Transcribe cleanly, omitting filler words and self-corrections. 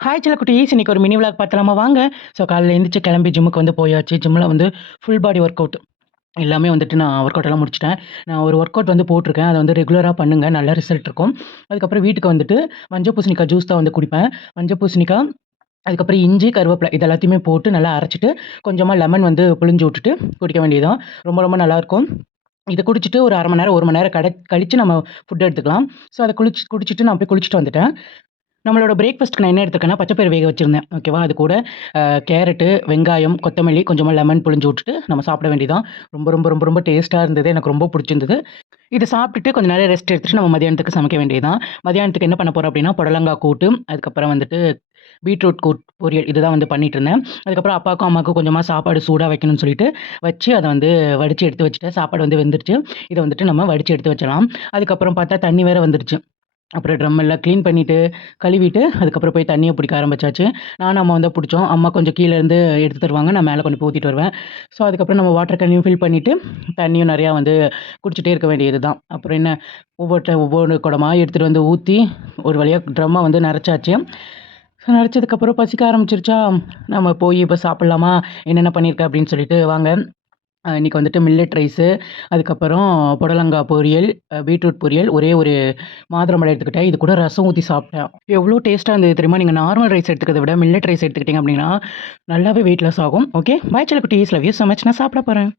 Hi செல்லக்குட்டீஸ்! இன்னைக்கு ஒரு mini vlog பார்த்தலாமா வாங்க. ஸோ காலையில எந்திரிச்சு கிளம்பி ஜிம்முக்கு வந்து போயாச்சு. ஜிம்ல வந்து ஃபுல் பாடி ஒர்க் அவுட் எல்லாமே வந்துட்டு நான் ஒர்க் அவுட் எல்லாம் முடிச்சுட்டேன். நான் ஒரு ஒர்க் அவுட் வந்து போட்டிருக்கேன். அத வந்து ரெகுலரா பண்ணுங்க. நல்ல ரிசல்ட் இருக்கும். அதுக்கப்புறம் வீட்டுக்கு வந்துட்டு மஞ்ச பூசணிக்காய் ஜூஸ் தான் வந்து குடிப்பேன். மஞ்ச பூசணிக்கா, அதுக்கப்புறம் இஞ்சி, கருவேப்பிலை இது எல்லாத்தையுமே போட்டு நல்லா அரைச்சுட்டு, கொஞ்சமா லெமன் வந்து புழிஞ்சு விட்டுட்டு குடிக்க வேண்டியது தான். ரொம்ப ரொம்ப நல்லாயிருக்கும். இத குடிச்சிட்டு ஒரு 1/2 மணி நேரம், 1 மணி நேரம் கழிச்சு நம்ம ஃபுட் எடுத்துக்கலாம். ஸோ அத குடிச்சிட்டு நான் போய் குளிச்சுட்டு வந்துட்டேன். நம்மளோட பிரேக்ஃபாஸ்ட்க்கு நான் என்ன எடுத்துருக்கேன்னா, பச்சை பயிறு வேக வச்சிருந்தேன். ஓகேவா? அது கூட கேரட்டு, வெங்காயம், கொத்தமல்லி, கொஞ்சமா லெமன் புழிஞ்சு விட்டுட்டு நம்ம சாப்பிட வேண்டியதுதான். ரொம்ப ரொம்ப ரொம்ப ரொம்ப டேஸ்ட்டா இருந்தது. எனக்கு ரொம்ப புடிச்சிருந்தது. இத சாப்பிட்டுட்டு கொஞ்ச நேரம் ரெஸ்ட் எடுத்துட்டு நம்ம மதியானத்துக்கு சமைக்க வேண்டியதுதான். மதியானத்துக்கு என்ன பண்ண போறோம் அப்டின்னா, புடலங்காய் கூட்டு, அதுக்கப்புறம் வந்துட்டு பீட்ரூட் பொரியல் இதுதான் வந்து பண்ணிட்டுருந்தேன். அதுக்கப்புறம் அப்பாவுக்கும், அம்மாவுக்கும் கொஞ்சமா சாப்பாடு சூடா வைக்கணும்னு சொல்லிட்டு வச்சு, அத வந்து வடிச்சு எடுத்து வச்சுட்டேன். சாப்பாடு வந்து வெந்துருச்சு. இத வந்துட்டு நம்ம வடிச்சு எடுத்து வச்சலாம். அதுக்கப்புறம் பார்த்தா தண்ணி வேற வந்துருச்சு. அப்புறம் ட்ரம் எல்லாம் கிளீன் பண்ணிட்டு, கழுவிட்டு, அதுக்கப்புறம் போய் தண்ணிய புடிக்க ஆரம்பிச்சாச்சு. நானும் அம்மாவும் தான் புடிச்சோம். அம்மா கொஞ்சம் கீழ இருந்து எடுத்து தருவாங்க. நான் மேல கொண்டு போய் ஊத்திட்டு வருவேன். ஸோ, அதுக்கப்புறம் நம்ம வாட்டர் கேனையும் ஃபில் பண்ணிட்டு, தண்ணியும் நெறையா வந்து குடிச்சிட்டே இருக்க வேண்டியது தான். அப்புறம் என்ன ஒவ்வொரு குடமா எடுத்துட்டு வந்து ஊத்தி, ஒரு வழியா ட்ரம்ம வந்து நெறச்சாச்சு. நெறச்சதுக்கப்புறம் பசிக்க ஆரம்பிச்சுருச்சா, நம்ம போய் இப்ப சாப்பிடலாமா? என்னென்ன பண்ணியிருக்க அப்படின்னு சொல்லிட்டு வாங்க. இன்னைக்கு வந்துட்டு மில்லட் ரைஸு, அதுக்கப்புறம் புடலங்கா பொரியல், பீட்ரூட் பொரியல், ஒரே ஒரு மாதுளம்பழம் எடுத்துக்கிட்டேன். இது கூட ரசம் ஊத்தி சாப்பிட்டேன். எவ்ளோ டேஸ்ட்டா இருந்தது தெரியுமா? நீங்க நார்மல் ரைஸ் எடுத்துக்கிறத விட மில்லட் ரைஸ் எடுத்துக்கிட்டீங்க அப்டின்னா, நல்லாவே வெயிட் லாஸ் ஆகும். ஓகே. பாய் செல்லக்குட்டீஸ். Love you so much. நான் சாப்பிட போறேன்.